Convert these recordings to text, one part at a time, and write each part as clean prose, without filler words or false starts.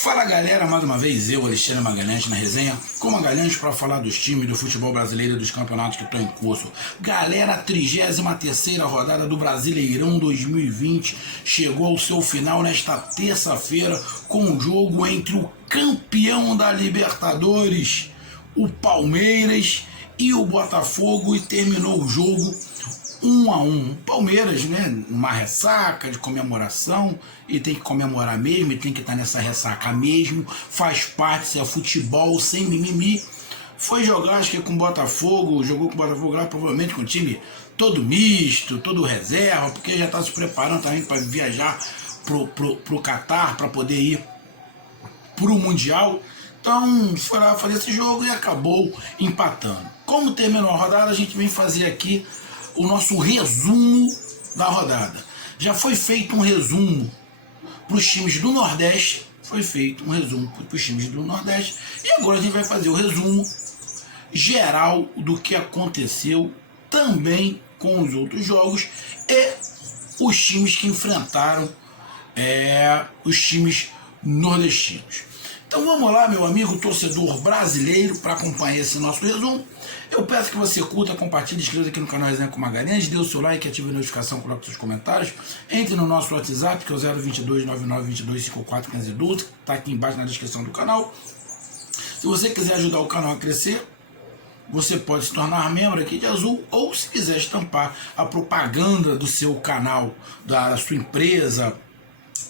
Fala galera, mais uma vez eu, Alexandre Magalhães, na resenha com Magalhães para falar dos times do futebol brasileiro e dos campeonatos que estão em curso. Galera, a 33ª rodada do Brasileirão 2020 chegou ao seu final nesta terça-feira com um jogo entre o campeão da Libertadores, o Palmeiras, e o Botafogo, e terminou o jogo 1-1. Palmeiras, né, uma ressaca de comemoração, e tem que comemorar mesmo, e tem que estar nessa ressaca mesmo, faz parte, isso é futebol, sem mimimi. Foi jogar, acho que com o Botafogo, jogou com o Botafogo lá, provavelmente com o time todo misto, todo reserva, porque já está se preparando também para viajar pro Catar, para poder ir pro Mundial. Então foi lá fazer esse jogo e acabou empatando. Como terminou a rodada, a gente vem fazer aqui o nosso resumo da rodada. Já foi feito um resumo para os times do Nordeste, e agora a gente vai fazer o resumo geral do que aconteceu também com os outros jogos e os times que enfrentaram os times nordestinos. Então vamos lá, meu amigo torcedor brasileiro, para acompanhar esse nosso resumo. Eu peço que você curta, compartilhe, inscreva aqui no canal Resenha com Magalhães, dê o seu like, ative a notificação, coloque seus comentários, entre no nosso WhatsApp, que é o 022 9922 54 1512, que está aqui embaixo na descrição do canal. Se você quiser ajudar o canal a crescer, você pode se tornar membro aqui de azul, ou se quiser estampar a propaganda do seu canal, da sua empresa,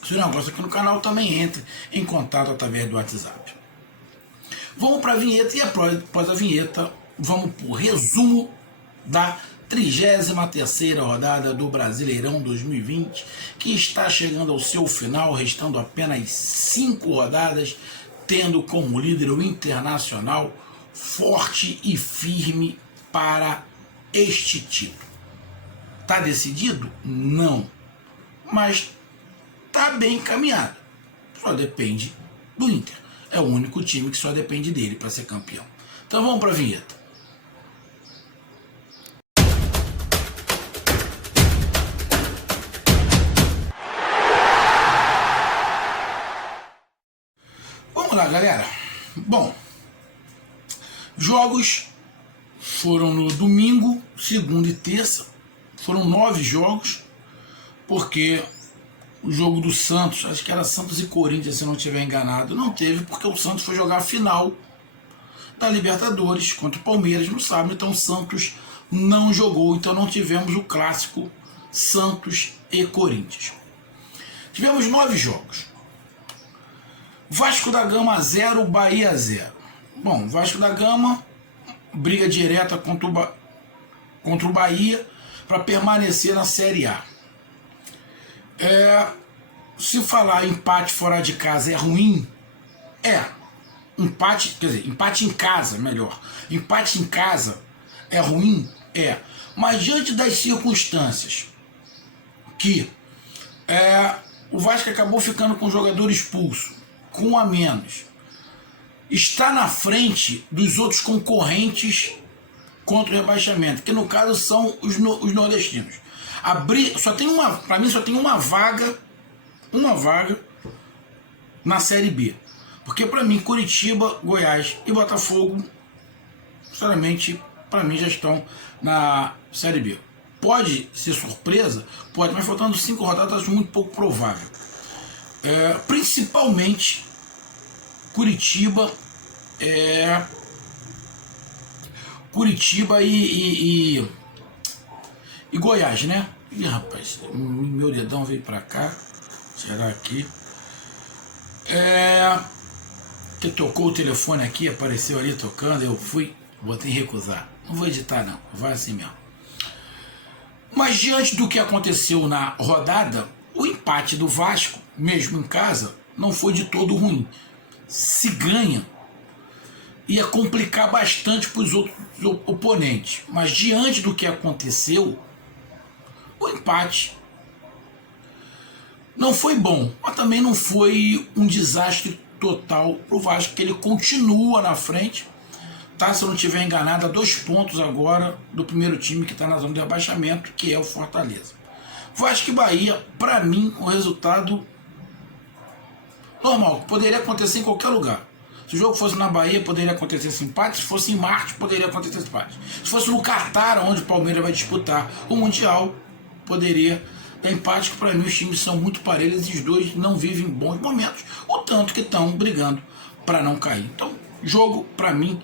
se o negócio aqui no canal, também entre em contato através do WhatsApp. Vamos para a vinheta, e após a vinheta vamos para o resumo da 33ª rodada do Brasileirão 2020, que está chegando ao seu final, restando apenas 5 rodadas, tendo como líder o Internacional, forte e firme para este título. Está decidido? Não. Mas está bem encaminhado. Só depende do Inter. É o único time que só depende dele para ser campeão. Então vamos para a vinheta. Vamos lá, galera. Bom, jogos foram no domingo, segunda e terça. Foram 9 jogos, porque o jogo do Santos, acho que era Santos e Corinthians, se não estiver enganado, não teve, porque o Santos foi jogar a final da Libertadores contra o Palmeiras no sábado, então o Santos não jogou, então não tivemos o clássico Santos e Corinthians. Tivemos 9 jogos. Vasco da Gama 0, Bahia 0. Bom, Vasco da Gama briga direta contra o Bahia para permanecer na Série A. Se falar empate fora de casa é ruim, empate em casa, melhor. Empate em casa é ruim, mas diante das circunstâncias que o Vasco acabou ficando com o jogador expulso, com um a menos, está na frente dos outros concorrentes contra o rebaixamento, que no caso são os nordestinos. Para mim só tem uma vaga na Série B. Porque para mim Curitiba, Goiás e Botafogo, sinceramente, para mim já estão na Série B. Pode ser surpresa? Pode, mas faltando 5 rodadas, acho muito pouco provável. Principalmente Curitiba e Goiás, né? Ih, rapaz, meu dedão veio pra cá. Será aqui? Que tocou o telefone aqui, apareceu ali tocando, eu botei em recusar. Não vou editar não, vai assim mesmo. Mas diante do que aconteceu na rodada, o empate do Vasco, mesmo em casa, não foi de todo ruim. Se ganha, ia complicar bastante para os outros oponentes. Mas diante do que aconteceu, o empate não foi bom, mas também não foi um desastre total para o Vasco, que ele continua na frente, tá? Se eu não estiver enganado, a 2 pontos agora do primeiro time que está na zona de rebaixamento, que é o Fortaleza. Vasco e Bahia, para mim, o resultado Normal, poderia acontecer em qualquer lugar. Se o jogo fosse na Bahia, poderia acontecer esse empate. Se fosse em Marte, poderia acontecer esse empate. Se fosse no Catar, onde o Palmeiras vai disputar o Mundial, poderia dar empate, que para mim os times são muito parelhos e os dois não vivem bons momentos, o tanto que estão brigando para não cair. Então, jogo, para mim,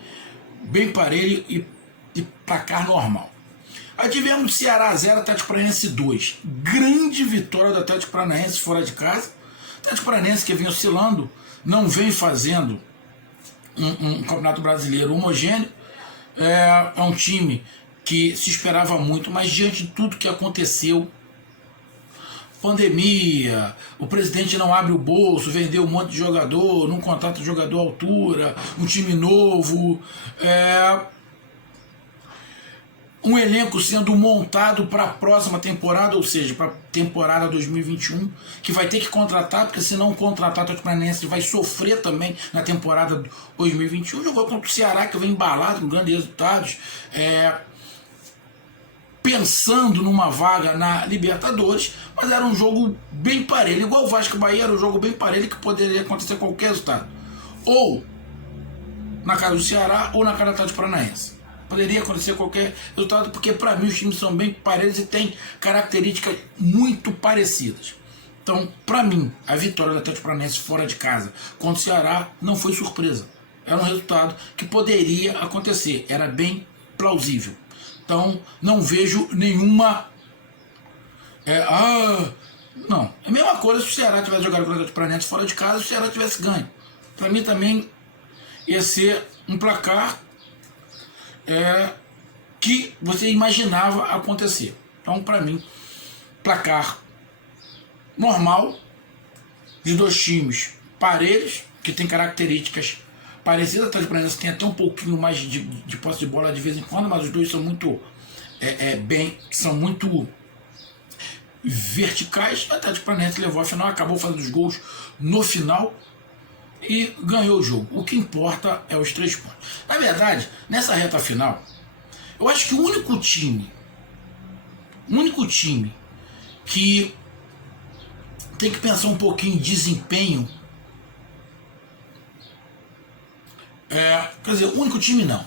bem parelho e placar normal. Aí tivemos Ceará 0, Atlético Paranaense 2. Grande vitória do Atlético Paranaense fora de casa. O Atlético Paranaense, que vem oscilando, não vem fazendo um campeonato brasileiro homogêneo. É um time que se esperava muito, mas diante de tudo que aconteceu, pandemia, o presidente não abre o bolso, vendeu um monte de jogador, não contrata jogador à altura, um time novo, um elenco sendo montado para a próxima temporada, ou seja, para a temporada 2021, que vai ter que contratar, porque se não contratar, o Atlético Paranaense vai sofrer também na temporada 2021. Jogou contra o Ceará, que vem embalado com grandes resultados, pensando numa vaga na Libertadores, mas era um jogo bem parelho, igual o Vasco e Bahia, era um jogo bem parelho que poderia acontecer qualquer resultado, ou na casa do Ceará ou na casa do Atlético Paranaense. Poderia acontecer qualquer resultado, porque para mim os times são bem parelhos e têm características muito parecidas. Então, para mim, a vitória do Atlético Paranaense fora de casa contra o Ceará não foi surpresa. Era um resultado que poderia acontecer, era bem plausível. Então, não vejo nenhuma... não. É a mesma coisa se o Ceará tivesse jogado com o Atlético Paranaense fora de casa, se o Ceará tivesse ganho. Para mim também ia ser um placar que você imaginava acontecer. Então, para mim, placar normal, de dois times parelhos, que tem características parecidas. O Atlético Paranaense tem até um pouquinho mais de posse de bola de vez em quando, mas os dois são muito são muito verticais. O Atlético Paranaense levou a final, acabou fazendo os gols no final e ganhou o jogo. O que importa é os 3 pontos. Na verdade, nessa reta final, eu acho que o único time que tem que pensar um pouquinho em desempenho, quer dizer, o único time não.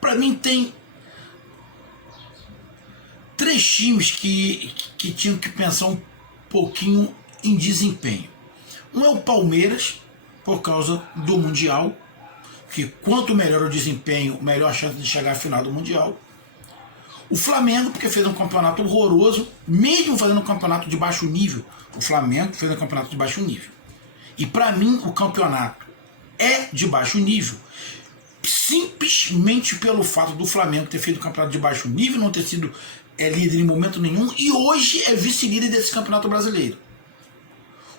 Para mim tem 3 times que tinham que pensar um pouquinho em desempenho. Um é o Palmeiras, por causa do Mundial, que quanto melhor o desempenho, melhor a chance de chegar à final do Mundial. O Flamengo, porque fez um campeonato horroroso, mesmo fazendo um campeonato de baixo nível. O Flamengo fez um campeonato de baixo nível. E para mim o campeonato é de baixo nível, simplesmente pelo fato do Flamengo ter feito um campeonato de baixo nível, não ter sido líder em momento nenhum, e hoje é vice-líder desse campeonato brasileiro.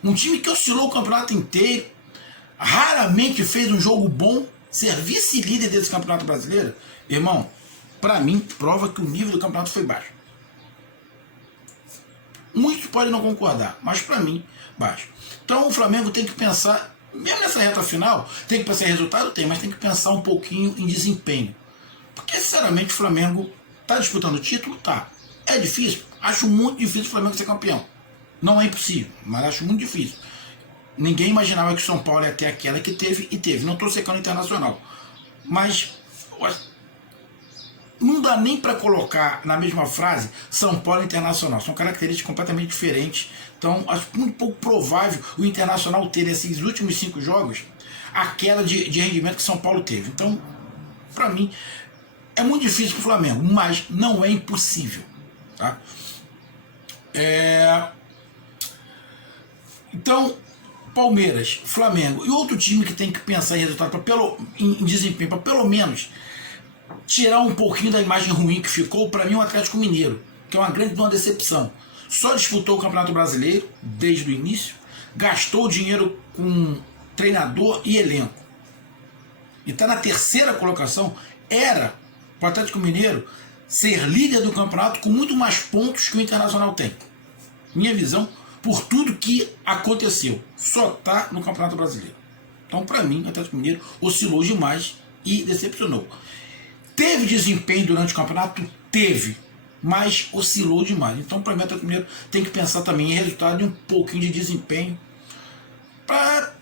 Um time que oscilou o campeonato inteiro, raramente fez um jogo bom, ser vice-líder desse campeonato brasileiro, irmão, para mim, prova que o nível do campeonato foi baixo. Muitos podem não concordar, mas para mim, baixo. Então o Flamengo tem que pensar, mesmo nessa reta final, tem que pensar em resultado? Tem, mas tem que pensar um pouquinho em desempenho. Porque, sinceramente, o Flamengo está disputando o título? Tá. É difícil? Acho muito difícil o Flamengo ser campeão. Não é impossível, mas acho muito difícil. Ninguém imaginava que o São Paulo ia ter aquela que teve, e teve. Não estou secando o Internacional. Mas não dá nem para colocar na mesma frase São Paulo e Internacional. São características completamente diferentes. Então, acho muito pouco provável o Internacional ter, nesses últimos 5 jogos, a queda de rendimento que São Paulo teve. Então, para mim, é muito difícil para o Flamengo, mas não é impossível. Tá? Então, Palmeiras, Flamengo e outro time que tem que pensar em resultado, em desempenho, para pelo menos tirar um pouquinho da imagem ruim que ficou, para mim, o Atlético Mineiro, que é uma grande decepção. Só disputou o Campeonato Brasileiro desde o início, gastou dinheiro com treinador e elenco. E está na 3ª colocação. Era para o Atlético Mineiro ser líder do campeonato com muito mais pontos que o Internacional tem. Minha visão, por tudo que aconteceu, só está no Campeonato Brasileiro. Então, para mim, o Atlético Mineiro oscilou demais e decepcionou. Teve desempenho durante o campeonato? Teve. mas oscilou demais. Então, para mim, o Atlético Mineiro tem que pensar também em resultado e um pouquinho de desempenho para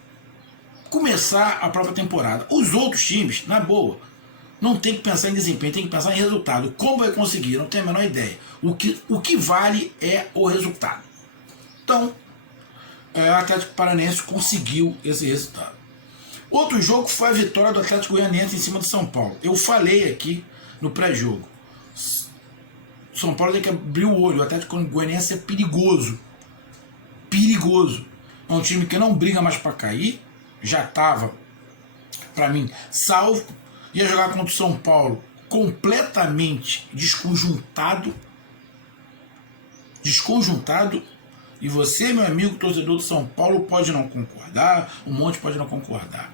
começar a própria temporada. Os outros times, na boa, não tem que pensar em desempenho, tem que pensar em resultado. Como vai conseguir? Não tenho a menor ideia. O que vale é o resultado. Então, o Atlético Paranaense conseguiu esse resultado. Outro jogo foi a vitória do Atlético Goianiense em cima do São Paulo. Eu falei aqui no pré-jogo. São Paulo tem que abrir o olho. O Atlético Goianiense é perigoso. Perigoso. É um time que não briga mais para cair. Já estava, para mim, salvo. Ia jogar contra o São Paulo completamente desconjuntado. Desconjuntado. E você, meu amigo torcedor do São Paulo, pode não concordar. Um monte pode não concordar.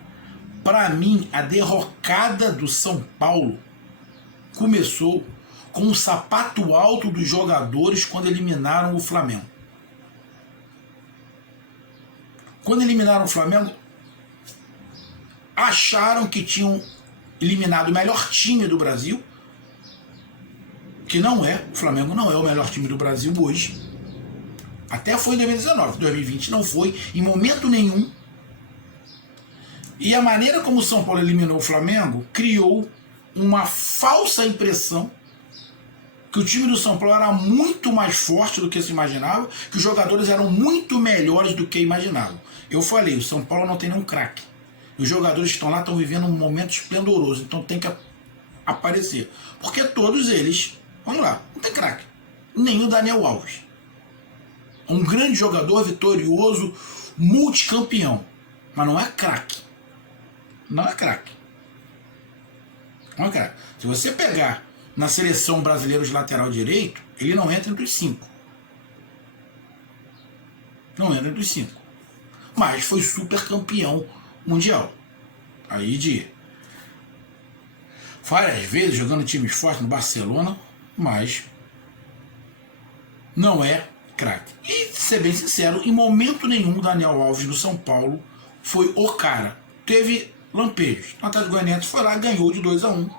Para mim, a derrocada do São Paulo começou com o sapato alto dos jogadores quando eliminaram o Flamengo. Quando eliminaram o Flamengo, acharam que tinham eliminado o melhor time do Brasil, que não é, o Flamengo não é o melhor time do Brasil hoje. Até foi em 2019, 2020 não foi, em momento nenhum. E a maneira como o São Paulo eliminou o Flamengo criou uma falsa impressão que o time do São Paulo era muito mais forte do que se imaginava, que os jogadores eram muito melhores do que imaginavam. Eu falei, o São Paulo não tem nenhum craque. Os jogadores que estão lá estão vivendo um momento esplendoroso, então tem que aparecer. Porque todos eles, vamos lá, não tem craque. Nem o Daniel Alves. Um grande jogador, vitorioso, multicampeão. Mas não é craque. Não é craque. Não é craque. Se você pegar na seleção brasileira de lateral direito, ele não entra entre os 5. Não entra entre os 5. Mas foi super campeão mundial. Aí de várias vezes jogando times fortes no Barcelona, mas não é craque. E, ser bem sincero, em momento nenhum o Daniel Alves do São Paulo foi o cara. Teve lampejos. O Atlético Goianiense foi lá e ganhou de 2-1.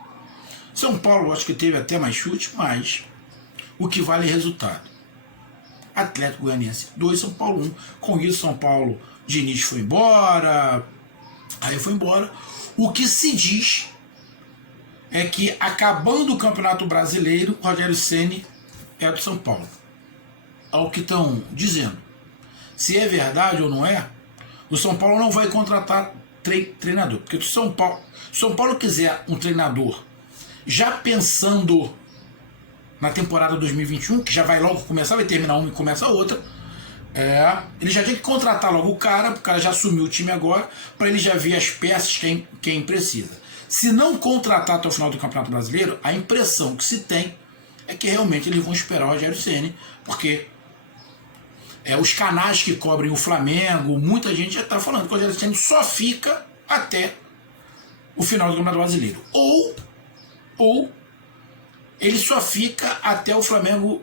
São Paulo acho que teve até mais chute, mas o que vale é resultado. Atlético Goianiense 2, São Paulo 1. Com isso, São Paulo, Diniz foi embora. Aí foi embora. O que se diz é que, acabando o Campeonato Brasileiro, Rogério Ceni é do São Paulo. Ao que estão dizendo. Se é verdade ou não é, o São Paulo não vai contratar treinador. Porque se o São Paulo quiser um treinador já pensando na temporada 2021, que já vai logo começar, vai terminar uma e começa a outra, ele já tinha que contratar logo o cara já assumiu o time agora, para ele já ver as peças quem precisa. Se não contratar até o final do Campeonato Brasileiro, a impressão que se tem é que realmente eles vão esperar o Rogério Ceni, porque os canais que cobrem o Flamengo, muita gente já está falando que o Rogério Ceni só fica até o final do Campeonato Brasileiro. Ou ele só fica até o Flamengo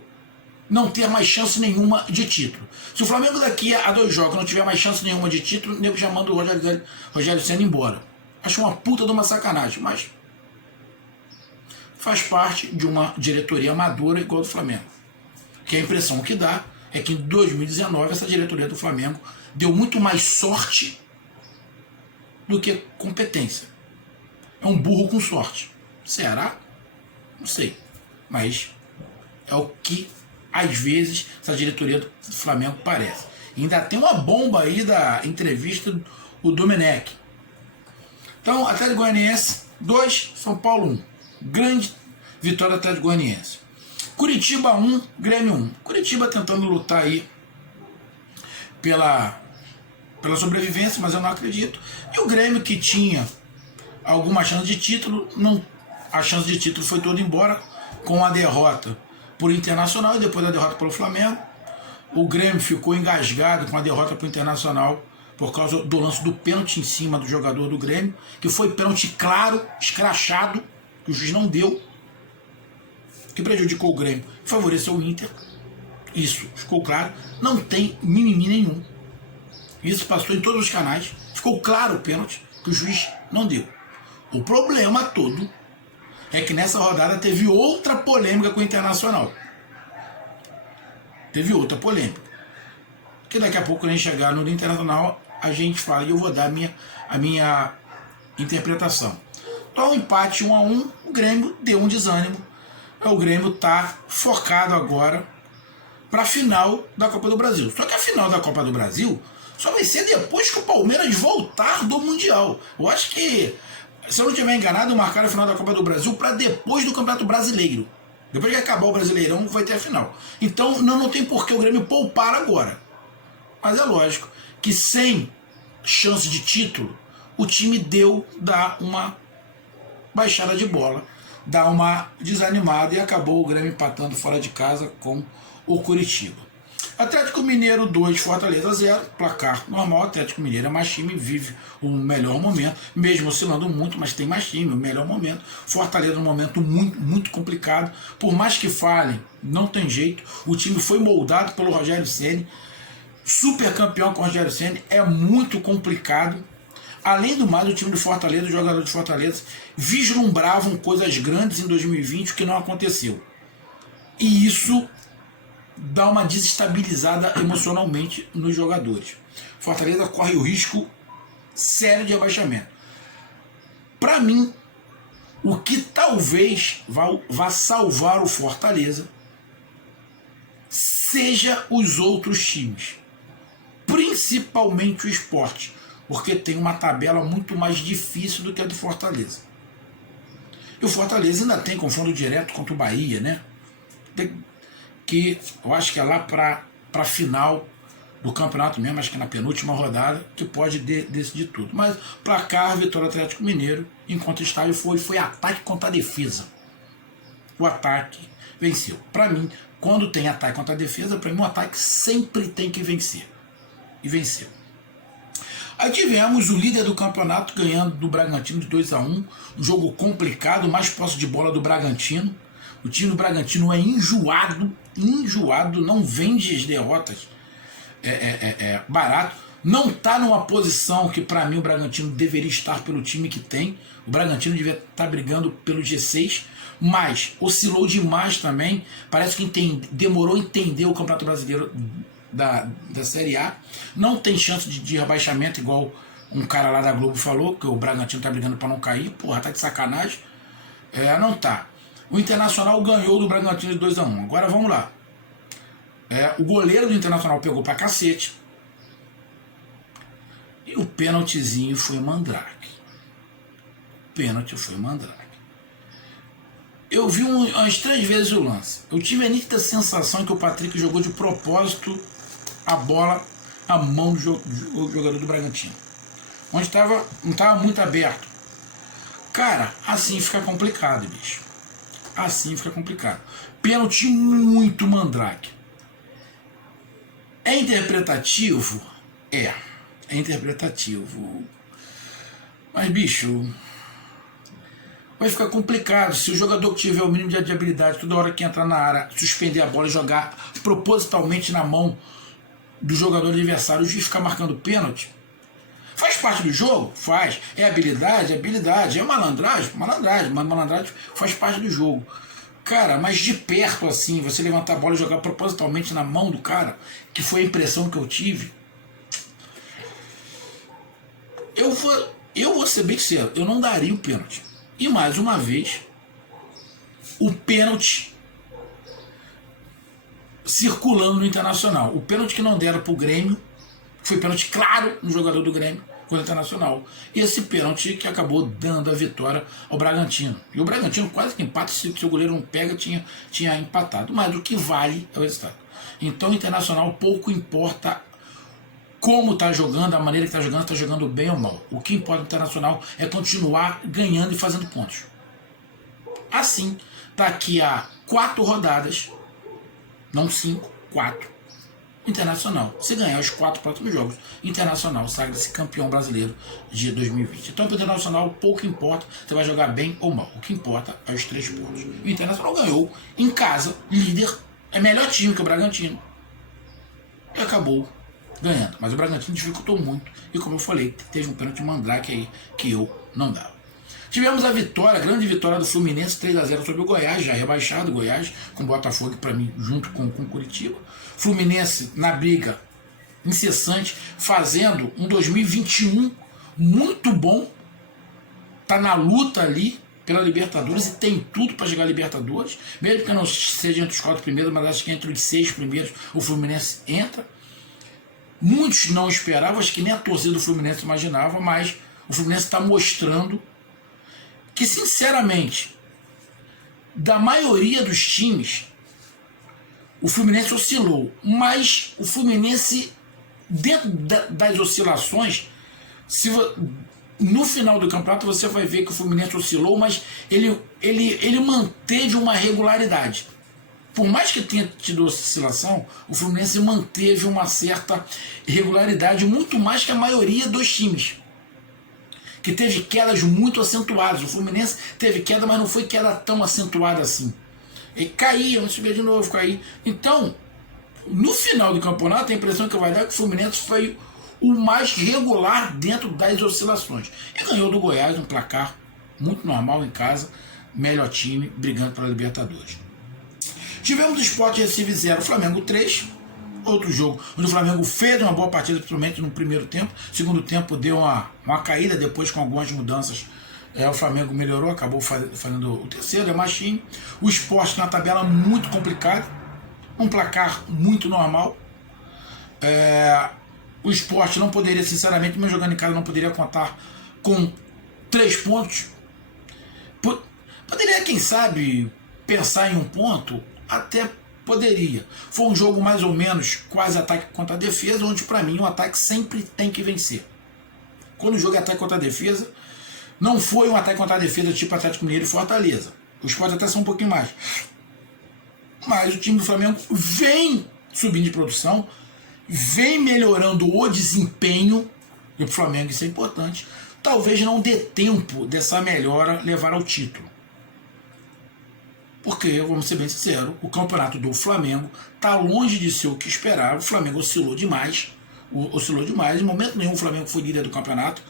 não ter mais chance nenhuma de título. Se o Flamengo daqui a 2 jogos não tiver mais chance nenhuma de título, o nego já manda o Rogério Ceni embora. Acho uma puta de uma sacanagem, mas faz parte de uma diretoria madura igual a do Flamengo. Que a impressão que dá é que em 2019 essa diretoria do Flamengo deu muito mais sorte do que competência. É um burro com sorte. Será? Não sei. Mas é o que às vezes essa diretoria do Flamengo parece. E ainda tem uma bomba aí da entrevista do Domenech. Então, Atlético Goianiense 2, São Paulo 1. Grande vitória do Atlético Goianiense. Curitiba 1, Grêmio 1. Curitiba tentando lutar aí pela sobrevivência, mas eu não acredito. E o Grêmio, que tinha alguma chance de título, a chance de título foi toda embora com a derrota por Internacional e depois da derrota pelo Flamengo. O Grêmio ficou engasgado com a derrota para o Internacional por causa do lance do pênalti em cima do jogador do Grêmio, que foi pênalti claro, escrachado, que o juiz não deu, que prejudicou o Grêmio, favoreceu o Inter. Isso ficou claro, não tem mimimi nenhum. Isso passou em todos os canais, ficou claro o pênalti que o juiz não deu. O problema todo é que nessa rodada teve outra polêmica com o Internacional. teve outra polêmica. Que daqui a pouco, quando a gente chegar no Internacional, a gente fala e eu vou dar a minha interpretação. Então, um empate 1-1, o Grêmio deu um desânimo. O Grêmio está focado agora para a final da Copa do Brasil. Só que a final da Copa do Brasil só vai ser depois que o Palmeiras voltar do Mundial. Eu acho que, se eu não estiver enganado, marcaram a final da Copa do Brasil para depois do Campeonato Brasileiro. Depois que acabar o Brasileirão, vai ter a final. Então não tem por que o Grêmio poupar agora. Mas é lógico que sem chance de título, o time dá uma baixada de bola, dá uma desanimada e acabou o Grêmio empatando fora de casa com o Curitiba. Atlético Mineiro 2, Fortaleza 0, placar normal. Atlético Mineiro é mais time, vive o melhor momento, mesmo oscilando muito, mas tem mais time, o melhor momento. Fortaleza num momento muito, muito complicado, por mais que falem, não tem jeito. O time foi moldado pelo Rogério Ceni, super campeão com o Rogério Ceni, é muito complicado. Além do mais, o time do Fortaleza, os jogadores de Fortaleza, vislumbravam coisas grandes em 2020, o que não aconteceu. E isso dá uma desestabilizada emocionalmente nos jogadores. Fortaleza corre o risco sério de rebaixamento. Para mim, o que talvez vá salvar o Fortaleza seja os outros times, principalmente o Sport, porque tem uma tabela muito mais difícil do que a do Fortaleza. E o Fortaleza ainda tem confronto direto contra o Bahia, né? Que eu acho que é lá para a final do campeonato mesmo, acho que na penúltima rodada, que pode decidir tudo. Mas placar, vitória do Atlético Mineiro, incontestável, foi ataque contra a defesa. O ataque venceu. Para mim, quando tem ataque contra a defesa, para mim o ataque sempre tem que vencer. E venceu. Aí tivemos o líder do campeonato ganhando do Bragantino de 2-1, um jogo complicado, mais posse de bola do Bragantino. O time do Bragantino é enjoado, não vende as derrotas barato. Não está numa posição que para mim o Bragantino deveria estar pelo time que tem. O Bragantino devia estar brigando pelo G6, mas oscilou demais também. Parece que demorou a entender o Campeonato Brasileiro da Série A. Não tem chance de rebaixamento, igual um cara lá da Globo falou, que o Bragantino está brigando para não cair. Porra, tá de sacanagem. Não tá. O Internacional ganhou do Bragantino de 2-1. Agora vamos lá. O goleiro do Internacional pegou pra cacete. E o pênaltizinho foi Mandrake. Pênalti foi Mandrake. Eu vi umas 3 vezes o lance. Eu tive a nítida sensação que o Patrick jogou de propósito a bola à mão do jogador do Bragantino. Onde não estava muito aberto. Cara, assim fica complicado, bicho. Assim fica complicado. Pênalti muito Mandrake. É interpretativo? É interpretativo. Mas, bicho, vai ficar complicado se o jogador que tiver o mínimo de habilidade, toda hora que entrar na área, suspender a bola e jogar propositalmente na mão do jogador adversário, o juiz ficar marcando pênalti. Faz parte do jogo? Faz. É habilidade? É habilidade. É malandragem? Malandragem. Mas malandragem faz parte do jogo. Cara, mas de perto assim, você levantar a bola e jogar propositalmente na mão do cara, que foi a impressão que eu tive. Eu vou ser bem sincero, eu não daria o pênalti. E mais uma vez, o pênalti circulando no Internacional. O pênalti que não deram pro Grêmio, foi pênalti claro no jogador do Grêmio contra o Internacional. E esse pênalti que acabou dando a vitória ao Bragantino. E o Bragantino quase que empata, se o goleiro não pega, tinha empatado. Mas o que vale é o resultado. Então o Internacional pouco importa como está jogando, a maneira que está jogando bem ou mal. O que importa no Internacional é continuar ganhando e fazendo pontos. Assim, daqui a 4 rodadas, não 5, 4, Internacional, se ganhar os 4 próximos jogos, Internacional sagra-se campeão brasileiro de 2020. Então, para o Internacional, pouco importa se vai jogar bem ou mal. O que importa é os 3 pontos. O Internacional ganhou em casa, líder, é melhor time que o Bragantino. E acabou ganhando. Mas o Bragantino dificultou muito. E como eu falei, teve um pênalti Mandrake aí que eu não dava. Tivemos a vitória, a grande vitória do Fluminense, 3-0 sobre o Goiás, já rebaixado o Goiás, com o Botafogo para mim junto com o Curitiba. Fluminense na briga incessante, fazendo um 2021 muito bom, tá na luta ali pela Libertadores e tem tudo para chegar à Libertadores, mesmo que não seja entre os 4 primeiros, mas acho que entre os 6 primeiros o Fluminense entra. Muitos não esperavam, acho que nem a torcida do Fluminense imaginava, mas o Fluminense está mostrando que, sinceramente, da maioria dos times, o Fluminense oscilou, mas o Fluminense, dentro das oscilações, no final do campeonato você vai ver que o Fluminense oscilou, mas ele manteve uma regularidade. Por mais que tenha tido oscilação, o Fluminense manteve uma certa regularidade, muito mais que a maioria dos times, que teve quedas muito acentuadas. O Fluminense teve queda, mas não foi queda tão acentuada assim. Ele caía, não subia de novo, caía. Então, no final do campeonato, a impressão que vai dar é que o Fluminense foi o mais regular dentro das oscilações. E ganhou do Goiás, um placar muito normal em casa, melhor time, brigando pela Libertadores. Tivemos o Sport Recife 0, Flamengo 3, outro jogo onde o Flamengo fez uma boa partida, principalmente no primeiro tempo. Segundo tempo deu uma caída, depois com algumas mudanças o Flamengo melhorou, acabou fazendo o terceiro, é mais time. O Sport na tabela muito complicado, um placar muito normal. O Sport não poderia, sinceramente, mesmo jogando em casa, não poderia contar com 3 pontos. Poderia, quem sabe, pensar em um ponto, até poderia. Foi um jogo mais ou menos quase ataque contra a defesa, onde para mim o ataque sempre tem que vencer. Quando o jogo é ataque contra a defesa, não foi um ataque contra a defesa tipo Atlético Mineiro e Fortaleza. Os Sport até são um pouquinho mais. Mas o time do Flamengo vem subindo de produção, vem melhorando o desempenho, e para o Flamengo isso é importante. Talvez não dê tempo dessa melhora levar ao título. Porque, vamos ser bem sinceros, o campeonato do Flamengo está longe de ser o que esperava. O Flamengo oscilou demais. Em momento nenhum o Flamengo foi líder do campeonato.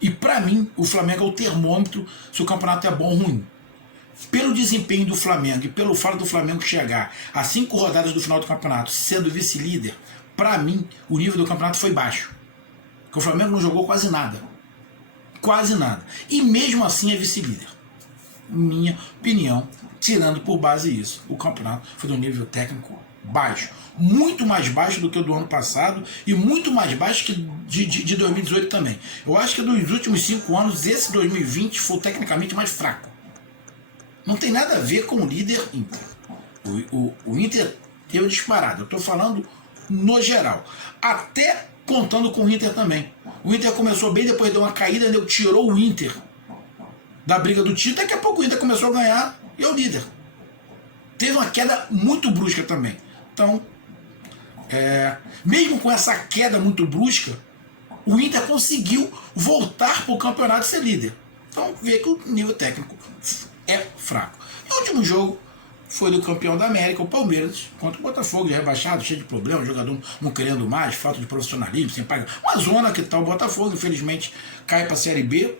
E para mim, o Flamengo é o termômetro se o campeonato é bom ou ruim. Pelo desempenho do Flamengo e pelo fato do Flamengo chegar a 5 rodadas do final do campeonato sendo vice-líder, para mim, o nível do campeonato foi baixo. Porque o Flamengo não jogou quase nada. Quase nada. E mesmo assim é vice-líder. Minha opinião, tirando por base isso, o campeonato foi de um nível técnico baixo, muito mais baixo do que o do ano passado e muito mais baixo que de 2018 também. Eu acho que dos últimos 5 anos, esse 2020 foi tecnicamente mais fraco. Não tem nada a ver com o líder Inter. O Inter deu disparado, eu estou falando no geral, até contando com o Inter também. O Inter começou bem, depois deu uma caída, tirou o Inter da briga do título, daqui a pouco o Inter começou a ganhar e é o líder. Teve uma queda muito brusca também. Então, mesmo com essa queda muito brusca, o Inter conseguiu voltar para o campeonato e ser líder. Então, vê que o nível técnico é fraco. E o último jogo foi do campeão da América, o Palmeiras, contra o Botafogo, de rebaixado, cheio de problemas, jogador não querendo mais, falta de profissionalismo, sem pagar. Uma zona que está o Botafogo, infelizmente, cai para a Série B.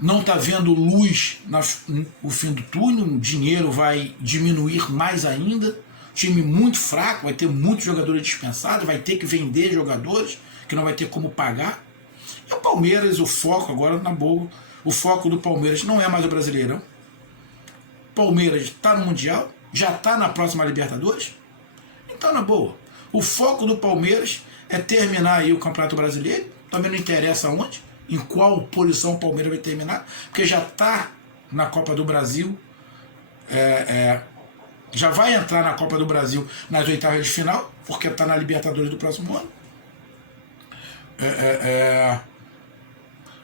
Não está vendo luz no fim do túnel, o dinheiro vai diminuir mais ainda, time muito fraco, vai ter muitos jogadores dispensados, vai ter que vender jogadores, que não vai ter como pagar. E o Palmeiras, o foco agora, na boa, o foco do Palmeiras não é mais o Brasileirão. Palmeiras está no Mundial, já está na próxima Libertadores, então na boa. O foco do Palmeiras é terminar aí o Campeonato Brasileiro, também não interessa onde, em qual posição o Palmeiras vai terminar, porque já está na Copa do Brasil, já vai entrar na Copa do Brasil nas oitavas de final, porque está na Libertadores do próximo ano.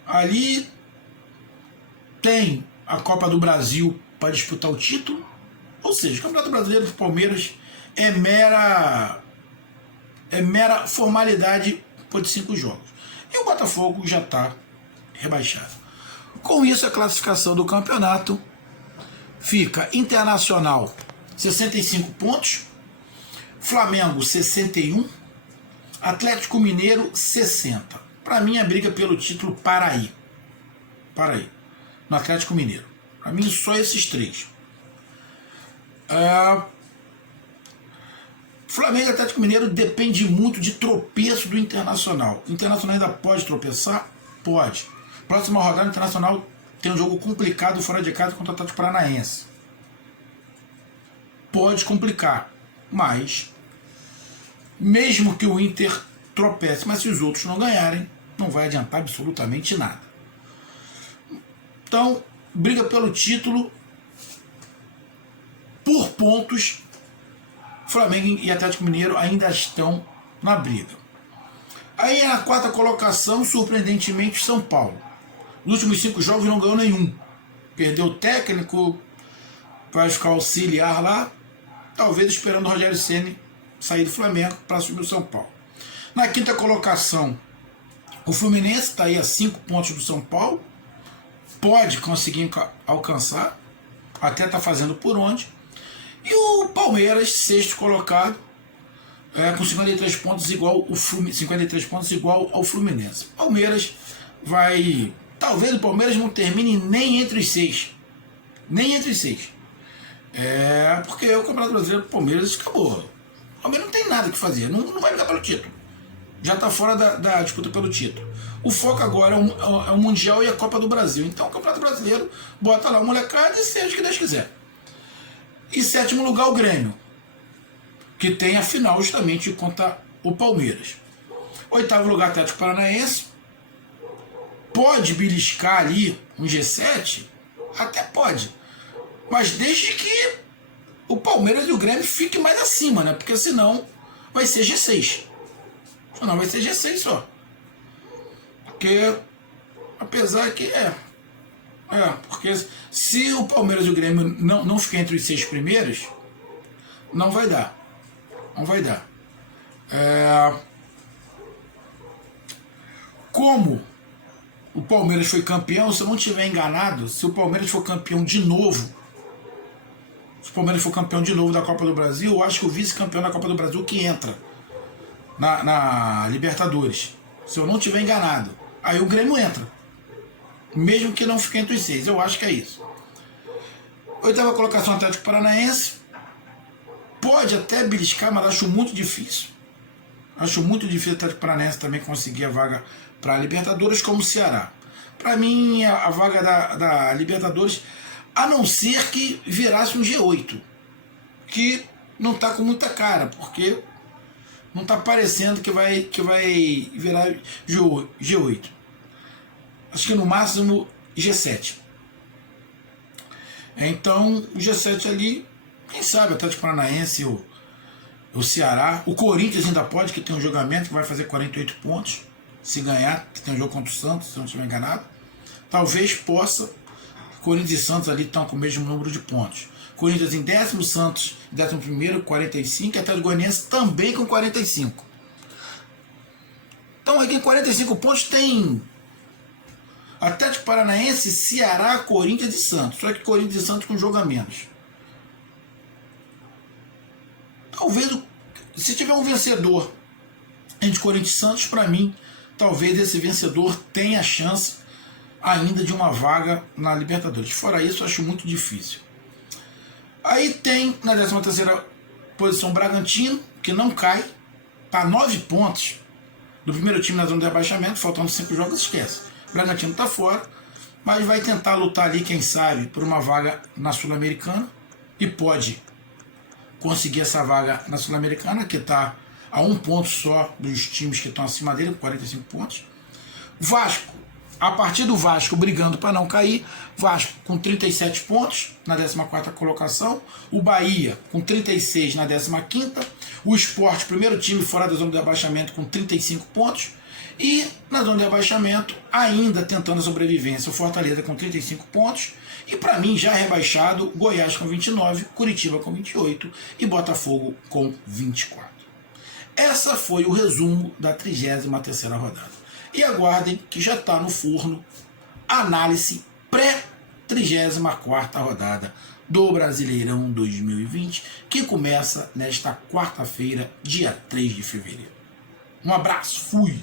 Ali tem a Copa do Brasil para disputar o título, ou seja, o Campeonato Brasileiro do Palmeiras é mera formalidade por 5 jogos. E o Botafogo já está rebaixado. Com isso, a classificação do campeonato fica Internacional 65 pontos, Flamengo 61, Atlético Mineiro 60. Para mim, a briga pelo título para aí. No Atlético Mineiro. Para mim, só esses 3. Flamengo e Atlético Mineiro depende muito de tropeço do Internacional. O Internacional ainda pode tropeçar? Pode. Próxima rodada, o Internacional tem um jogo complicado fora de casa contra o Atlético Paranaense. Pode complicar, mas mesmo que o Inter tropece, mas se os outros não ganharem, não vai adiantar absolutamente nada. Então, briga pelo título por pontos. Flamengo e Atlético Mineiro ainda estão na briga. Aí na quarta colocação, surpreendentemente, São Paulo. Nos últimos 5 jogos não ganhou nenhum. Perdeu o técnico, vai ficar auxiliar lá, talvez esperando o Rogério Ceni sair do Flamengo para assumir o São Paulo. Na quinta colocação, o Fluminense está aí a 5 pontos do São Paulo, pode conseguir alcançar, até está fazendo por onde. E o Palmeiras, sexto colocado, com 53 pontos igual ao Fluminense. Palmeiras vai... Talvez o Palmeiras não termine nem entre os 6. Nem entre os 6. Porque o Campeonato Brasileiro do Palmeiras acabou. O Palmeiras não tem nada que fazer, não vai brigar pelo título. Já está fora da disputa pelo título. O foco agora é o Mundial e a Copa do Brasil. Então o Campeonato Brasileiro bota lá o molecada e seja o que Deus quiser. E sétimo lugar, o Grêmio, que tem a final justamente contra o Palmeiras. Oitavo lugar, Atlético Paranaense. Pode beliscar ali um G7? Até pode. Mas desde que o Palmeiras e o Grêmio fiquem mais acima, né? Porque senão vai ser G6. Senão vai ser G6 só. Porque, apesar que porque se o Palmeiras e o Grêmio não ficarem entre os 6 primeiros, não vai dar. Não vai dar. Como o Palmeiras foi campeão, se eu não estiver enganado, se o Palmeiras for campeão de novo, da Copa do Brasil, eu acho que o vice-campeão da Copa do Brasil que entra na Libertadores. Se eu não estiver enganado. Aí o Grêmio entra. Mesmo que não fique entre os 6. Eu acho que é isso. Oitava colocação, Atlético Paranaense. Pode até beliscar, mas acho muito difícil. Acho muito difícil o Atlético Paranaense também conseguir a vaga para a Libertadores, como o Ceará. Para mim, a vaga da Libertadores, a não ser que virasse um G8. Que não está com muita cara, porque não está parecendo que vai virar G8. Acho que no máximo G7. Então, o G7 ali, quem sabe, Atlético Paranaense ou o Ceará. O Corinthians ainda pode, que tem um jogamento que vai fazer 48 pontos. Se ganhar, que tem um jogo contra o Santos, se eu não estiver enganado. Talvez possa. Corinthians e Santos ali estão com o mesmo número de pontos. Corinthians em 10º, Santos em 11º, 45, e Atlético Goianiense também com 45. Então aqui em 45 pontos tem Atlético Paranaense, Ceará, Corinthians e Santos. Só que Corinthians e Santos com jogo a menos. Talvez, se tiver um vencedor entre Corinthians e Santos, para mim, talvez esse vencedor tenha chance ainda de uma vaga na Libertadores. Fora isso, eu acho muito difícil. Aí tem na 13ª posição Bragantino, que não cai, está 9 pontos do primeiro time na zona de rebaixamento, faltando 5 jogos, esquece. O Bragantino está fora, mas vai tentar lutar ali, quem sabe, por uma vaga na Sul-Americana, e pode conseguir essa vaga na Sul-Americana, que está a 1 ponto só dos times que estão acima dele, com 45 pontos. Vasco, a partir do Vasco brigando para não cair, Vasco com 37 pontos na 14ª colocação, o Bahia com 36 na 15ª, o Sport, primeiro time fora da zona de rebaixamento, com 35 pontos, e na zona de rebaixamento, ainda tentando a sobrevivência, o Fortaleza com 35 pontos, e para mim já rebaixado, Goiás com 29, Curitiba com 28 e Botafogo com 24. Essa foi o resumo da 33ª rodada. E aguardem que já está no forno a análise pré-34ª rodada do Brasileirão 2020, que começa nesta quarta-feira, dia 3 de fevereiro. Um abraço, fui!